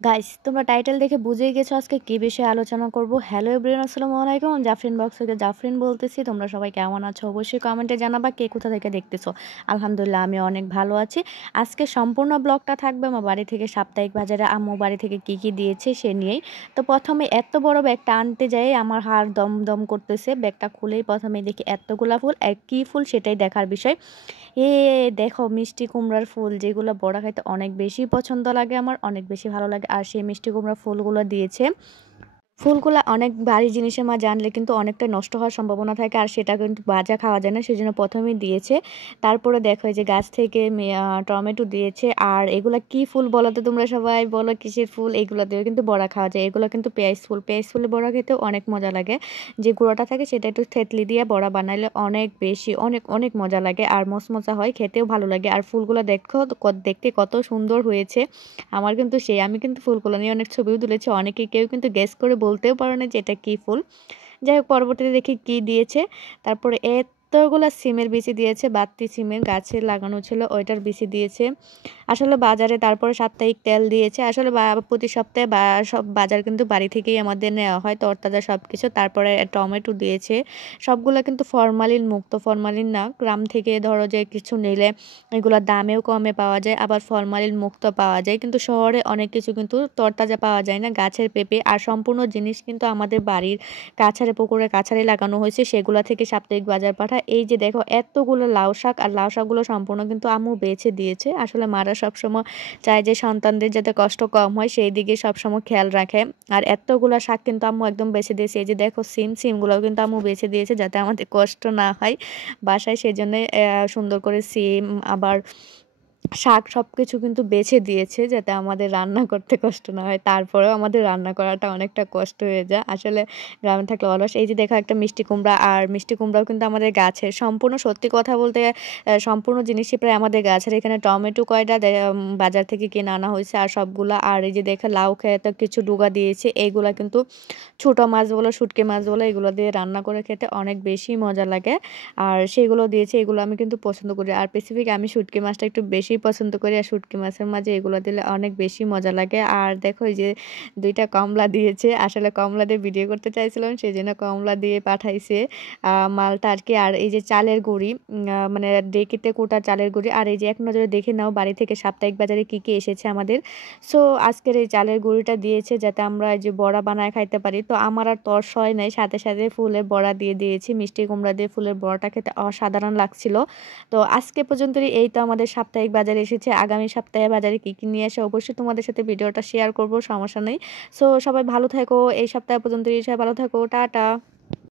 Guys তোমরা title দেখে বুঝেই গেছো আজকে কি বিষয়ে আলোচনা করব। হ্যালো এভরিওয়ান, আসসালামু আলাইকুম। জাফরিন বক্স থেকে জাফরিন বলতেছি। তোমরা সবাই কেমন আছো অবশ্যই কমেন্টে জানাবা, কে কোথা থেকে দেখতেছো। আলহামদুলিল্লাহ আমি অনেক ভালো আছি। আজকে সম্পূর্ণ ব্লগটা থাকবে আমার বাড়ি থেকে সাপ্তাহিক বাজারে আম্মু বাড়ি থেকে কি কি দিয়েছে সে নিয়েই। তো প্রথমে এত বড় ব্যাগটা আনতে যাই আমার হাড় দম দম করতেছে। ব্যাগটা খুলেই প্রথমে দেখি এতগুলা ফুল, কি ফুল সেটাই দেখার বিষয়। এ দেখো মিষ্টি কুমড়ার ফুল, যেগুলো বড়া খাইতে অনেক বেশি পছন্দ লাগে, আমার অনেক বেশি ভালো লাগে। আর সেই মিষ্টি কুমড়ার ফুলগুলো দিয়েছে। ফুলগুলা অনেক ভারী জিনিসের মাঝে আনলে কিন্তু অনেকটা নষ্ট হওয়ার সম্ভাবনা থাকে, আর সেটা কিন্তু ভাজা খাওয়া যায় না, সেজন্য প্রথমেই দিয়েছে। তারপরে দেখো এই যে গাছ থেকে টমেটো দিয়েছে। আর এগুলা কি ফুল বলো তো, তোমরা সবাই বলো কিসের ফুল? এগুলো দিয়ে কিন্তু বড়া খাওয়া যায়। এগুলো কিন্তু পেঁয়াজ ফুল, পেঁয়াজ ফুলের বড়া খেতে অনেক মজা লাগে। যে গুঁড়োটা থাকে সেটা একটু থেতলি দিয়ে বড়া বানাইলে অনেক বেশি অনেক অনেক মজা লাগে, আর মচমচা হয়, খেতেও ভালো লাগে। আর ফুলগুলো দেখো দেখতে কত সুন্দর হয়েছে। আমার কিন্তু আমি কিন্তু ফুলগুলো নিয়ে অনেক ছবিও তুলেছি। অনেকে কেউ কিন্তু গেস করে বলতেও পারো না যে এটা কি ফুল। যাই হোক, পরবর্তীতে দেখি কি দিয়েছে। তারপরে এতগুলা সিমের বিচি দিয়েছে, বাত্তি সিমের গাছে লাগানো ছিল ওইটার বিচি দিয়েছে। আসলে বাজারে তারপরে সাপ্তাহিক তেল দিয়েছে। আসলে প্রতি সপ্তাহে সব বাজার কিন্তু বাড়ি থেকেই আমাদের নেওয়া হয়, তরতাজা সব কিছু। তারপরে টমেটো দিয়েছে। সবগুলা কিন্তু ফরমালিন মুক্ত, ফরমালিন না। গ্রাম থেকে ধরো যে কিছু নিলে এগুলোর দামেও কমে পাওয়া যায়, আবার ফরমালিন মুক্ত পাওয়া যায়। কিন্তু শহরে অনেক কিছু কিন্তু তরতাজা পাওয়া যায় না। গাছের পেঁপে আর সম্পূর্ণ জিনিস কিন্তু আমাদের বাড়ির কাছারে পুকুরের কাছারে লাগানো হয়েছে, সেগুলা থেকে সাপ্তাহিক বাজার পাঠায়। এই যে দেখো এতগুলো লাউ শাক, আর লাউ শাকগুলো সম্পূর্ণ কিন্তু আম্মু বেছে দিয়েছে। আসলে মারা সবসময় চায় যে সন্তানদের যাতে কষ্ট কম হয়, সেই দিকে সবসময় খেয়াল রাখে। আর এতগুলো শাক কিন্তু আম্মু একদম বেছে দিয়েছে। এই যে দেখো সিমগুলোও কিন্তু আম্মু বেছে দিয়েছে যাতে আমাদের কষ্ট না হয় বাসায়, সেই জন্য সুন্দর করে সিম আবার শাক সবকিছু কিন্তু বেছে দিয়েছে যাতে আমাদের রান্না করতে কষ্ট না হয়। তারপরেও আমাদের রান্না করাটা অনেকটা কষ্ট হয়ে যায় আসলে, গ্রামে থাকলে অলস। এই যে দেখো একটা মিষ্টি কুমড়া, আর মিষ্টি কুমড়াও কিন্তু আমাদের গাছের। সম্পূর্ণ সত্যি কথা বলতে সম্পূর্ণ জিনিসই প্রায় আমাদের গাছের। এখানে টমেটো কয়টা বাজার থেকে কিনে আনা হয়েছে, আর সবগুলা। আর এই যে দেখো লাউ খেতে কিছু ডুগা দিয়েছে। এইগুলা কিন্তু ছোট মাছ বলো, শুটকি মাছ বলো, এগুলো দিয়ে রান্না করে খেতে অনেক বেশি মজা লাগে। আর সেগুলো দিয়েছে, এগুলো আমি কিন্তু পছন্দ করি। আর স্পেসিফিক আমি শুটকি মাছটা একটু বেশি পছন্দ করি, আর শুটকি মাছের মাঝে এগুলো দিলে অনেক বেশি মজা লাগে। আর দেখো এই যে দুইটা কমলা দিয়েছে। আসলে কমলা দিয়ে ভিডিও করতে চাইছিলাম, সেই জন্য কমলা দিয়ে পাঠাইছে মালটা আর কি। আর এই যে চালের গুঁড়ি, মানে ডেকিতে কোটা চালের গুঁড়ি। আর এই যে এক নজরে দেখে নাও বাড়ি থেকে সাপ্তাহিক বাজারে কি কি এসেছে আমাদের। সো আজকের এই চালের গুঁড়িটা দিয়েছে যাতে আমরা এই যে বড়া বানায় খাইতে পারি। তো আমার আর তর্স হয় নাই, সাথে সাথে ফুলের বড়া দিয়ে দিয়েছি। মিষ্টি কুমড়া দিয়ে ফুলের বড়াটা খেতে অসাধারণ লাগছিল। তো আজকে পর্যন্তই এই তো আমাদের সাপ্তাহিক বাজারে এসেছে। আগামী সপ্তাহে বাজারে কি কি নিয়ে আসে অবশ্যই তোমাদের সাথে ভিডিওটা শেয়ার করব, সমস্যা নেই। সো সবাই ভালো থাকো, এই সপ্তাহ পর্যন্ত সবাই ভালো থাকো, টাটা।